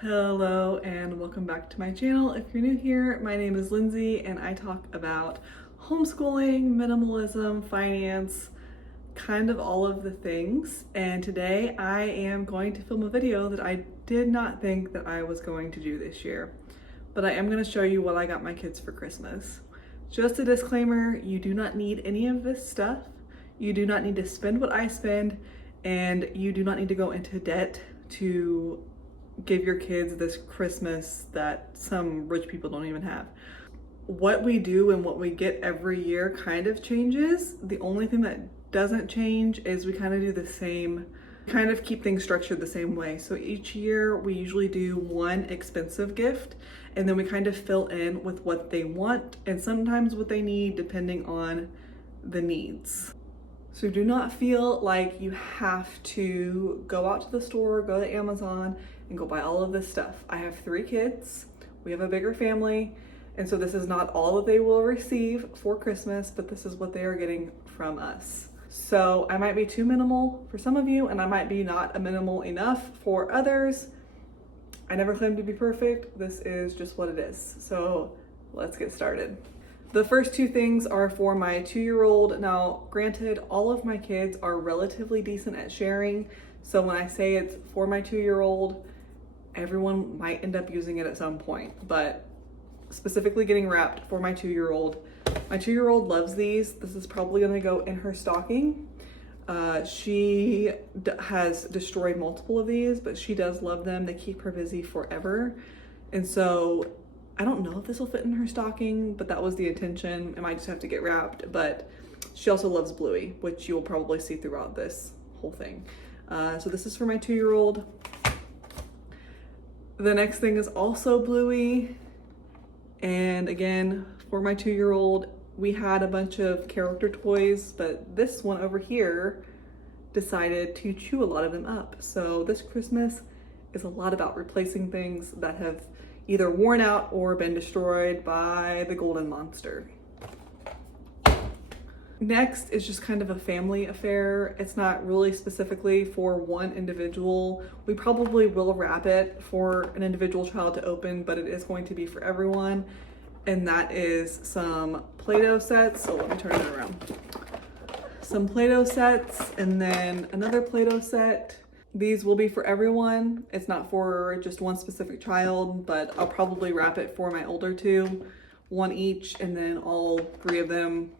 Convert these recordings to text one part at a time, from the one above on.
Hello and welcome back to my channel. If you're new here, my name is Lindsay and I talk about homeschooling, minimalism, finance, kind of all of the things. And today I am going to film a video that I did not think that I was going to do this year, but I am going to show you what I got my kids for Christmas. Just a disclaimer, you do not need any of this stuff. You do not need to spend what I spend, and you do not need to go into debt to give your kids this Christmas that some rich people don't even have. What we do and what we get every year kind of changes. The only thing that doesn't change is we kind of do the same, kind of keep things structured the same way. So each year we usually do one expensive gift and then we kind of fill in with what they want and sometimes what they need depending on the needs. So do not feel like you have to go out to the store, go to Amazon, and go buy all of this stuff. I have 3 kids, we have a bigger family, and so this is not all that they will receive for Christmas, but this is what they are getting from us. So I might be too minimal for some of you, and I might be not a minimal enough for others. I never claim to be perfect. This is just what it is. So let's get started. The first 2 things are for my 2-year-old. Now, granted, all of my kids are relatively decent at sharing. So when I say it's for my 2-year-old, everyone might end up using it at some point, but specifically getting wrapped for my 2-year-old. My 2-year-old loves these. This is probably gonna go in her stocking. She has destroyed multiple of these, but she does love them. They keep her busy forever. And so I don't know if this will fit in her stocking, but that was the intention. It might just have to get wrapped, but she also loves Bluey, which you'll probably see throughout this whole thing. So this is for my 2-year-old. The next thing is also Bluey. And again, for my 2-year-old, we had a bunch of character toys, but this one over here decided to chew a lot of them up. So this Christmas is a lot about replacing things that have either worn out or been destroyed by the golden monster. Next is just kind of a family affair. It's not really specifically for one individual. We probably will wrap it for an individual child to open, but it is going to be for everyone. And that is some Play-Doh sets. So let me turn it around. Some Play-Doh sets and then another Play-Doh set. These will be for everyone. It's not for just one specific child, but I'll probably wrap it for my older 2, 1 each, and then all 3 of them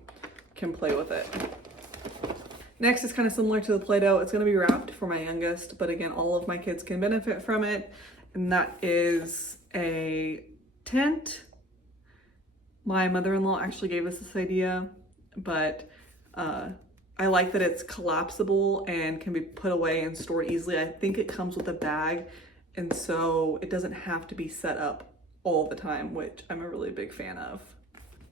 can play with it. Next is kind of similar to the Play-Doh. It's going to be wrapped for my youngest, but again, all of my kids can benefit from it. And that is a tent. My mother-in-law actually gave us this idea, but I like that it's collapsible and can be put away and stored easily. I think it comes with a bag, and so it doesn't have to be set up all the time, which I'm a really big fan of.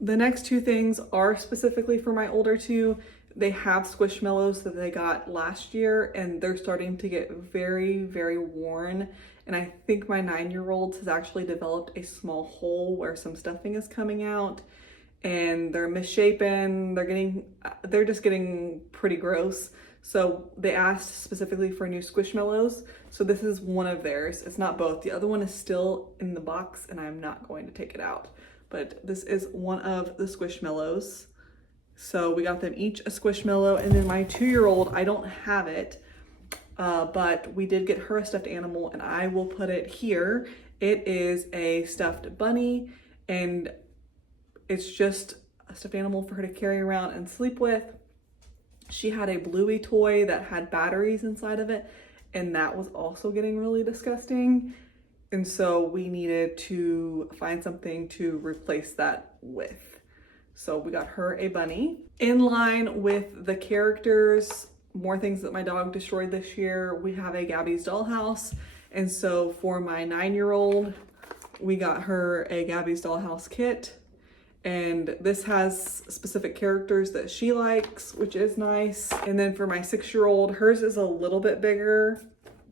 The next 2 things are specifically for my older 2. They have Squishmallows that they got last year, and they're starting to get very, very worn. And I think my 9-year-old has actually developed a small hole where some stuffing is coming out, and they're misshapen. They're just getting pretty gross. So they asked specifically for new Squishmallows. So this is one of theirs. It's not both. The other one is still in the box, and I'm not going to take it out. But this is one of the Squishmallows. So we got them each a Squishmallow, and then my 2-year-old, I don't have it, but we did get her a stuffed animal, and I will put it here. It is a stuffed bunny, and it's just a stuffed animal for her to carry around and sleep with. She had a Bluey toy that had batteries inside of it, and that was also getting really disgusting. And so we needed to find something to replace that with. So we got her a bunny. In line with the characters, more things that my dog destroyed this year, we have a Gabby's Dollhouse. And so for my 9-year-old, we got her a Gabby's Dollhouse kit. And this has specific characters that she likes, which is nice. And then for my 6-year-old, hers is a little bit bigger.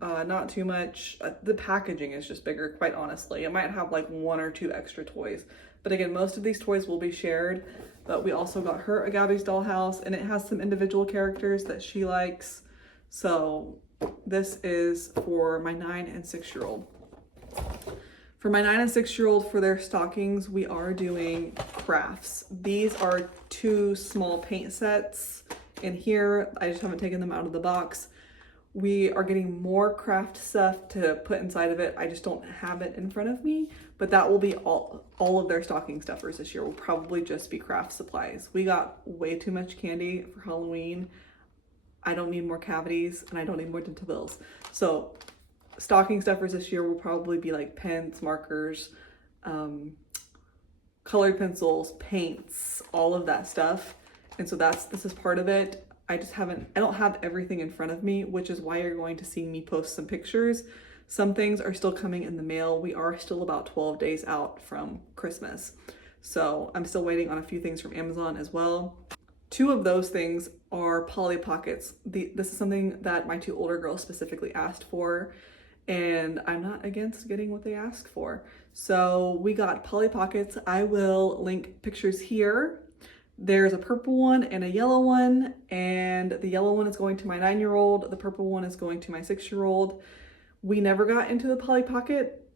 Not too much. The packaging is just bigger, quite honestly. It might have like 1 or 2 extra toys. But again, most of these toys will be shared. But we also got her a Gabby's Dollhouse, and it has some individual characters that she likes. So this is for my 9 and 6-year-old. For my 9 and 6-year-old, for their stockings, we are doing crafts. These are 2 small paint sets in here. I just haven't taken them out of the box. We are getting more craft stuff to put inside of it. I just don't have it in front of me, but that will be all of their stocking stuffers this year will probably just be craft supplies. We got way too much candy for Halloween. I don't need more cavities and I don't need more dental bills. So stocking stuffers this year will probably be like pens, markers, colored pencils, paints, all of that stuff. And so this is part of it. I don't have everything in front of me, which is why you're going to see me post some pictures. Some things are still coming in the mail. We are still about 12 days out from Christmas. So I'm still waiting on a few things from Amazon as well. 2 of those things are Polly Pockets. This is something that my 2 older girls specifically asked for, and I'm not against getting what they asked for. So we got Polly Pockets. I will link pictures here. There's a purple one and a yellow one, and the yellow one is going to my 9-year-old. The purple one is going to my 6-year-old. We never got into the Polly Pocket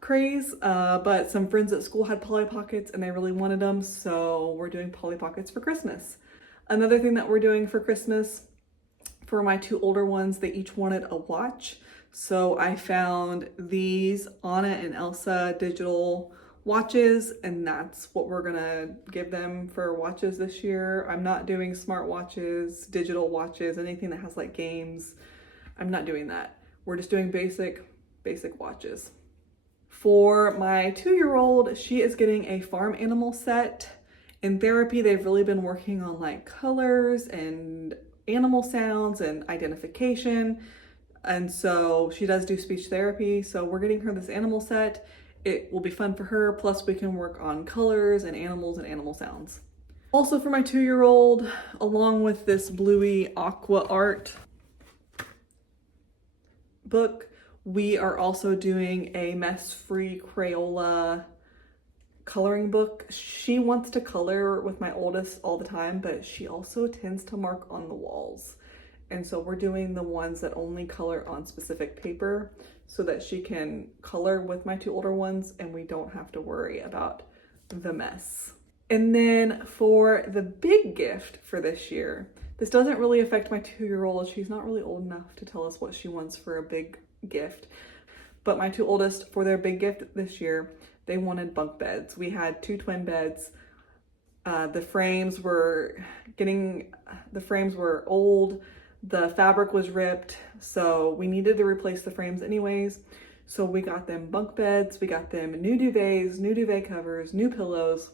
craze, but some friends at school had Polly Pockets and they really wanted them, so we're doing Polly Pockets for Christmas. Another thing that we're doing for Christmas, for my 2 older ones, they each wanted a watch. So I found these Anna and Elsa digital watches, and that's what we're gonna give them for watches this year. I'm not doing smart watches, digital watches, anything that has like games. I'm not doing that. We're just doing basic watches. For my 2-year-old, she is getting a farm animal set. In therapy, they've really been working on like colors and animal sounds and identification. And so she does do speech therapy. So we're getting her this animal set. It will be fun for her. Plus we can work on colors and animal sounds. Also for my 2-year-old, along with this bluey aqua art book, we are also doing a mess-free Crayola coloring book. She wants to color with my oldest all the time, but she also tends to mark on the walls. And so we're doing the ones that only color on specific paper so that she can color with my 2 older ones and we don't have to worry about the mess. And then for the big gift for this year, this doesn't really affect my 2-year-old. She's not really old enough to tell us what she wants for a big gift. But my 2 oldest, for their big gift this year, they wanted bunk beds. We had 2 twin beds. The frames were old. The fabric was ripped, so we needed to replace the frames anyways. So we got them bunk beds, we got them new duvets, new duvet covers, new pillows,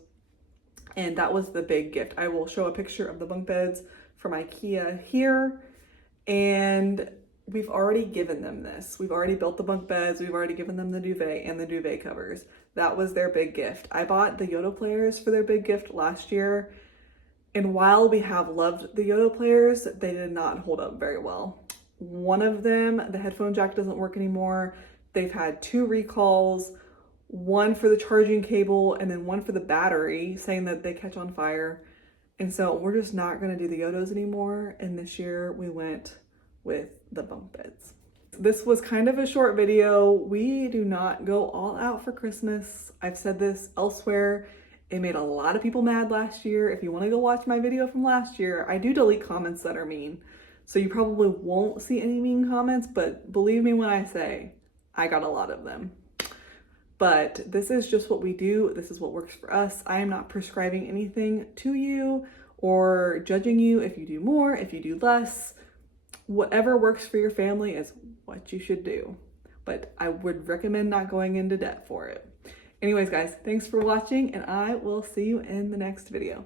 and that was the big gift. I will show a picture of the bunk beds from IKEA here, and we've already given them this. We've already built the bunk beds, we've already given them the duvet and the duvet covers. That was their big gift. I bought the Yoda players for their big gift last year. And while we have loved the Yoda players, they did not hold up very well. One of them, the headphone jack doesn't work anymore. They've had 2 recalls, one for the charging cable and then one for the battery, saying that they catch on fire. And so we're just not gonna do the Yodas anymore. And this year we went with the bunk beds. This was kind of a short video. We do not go all out for Christmas. I've said this elsewhere. It made a lot of people mad last year. If you want to go watch my video from last year, I do delete comments that are mean. So you probably won't see any mean comments, but believe me when I say, I got a lot of them. But this is just what we do. This is what works for us. I am not prescribing anything to you or judging you if you do more, if you do less. Whatever works for your family is what you should do. But I would recommend not going into debt for it. Anyways, guys, thanks for watching, and I will see you in the next video.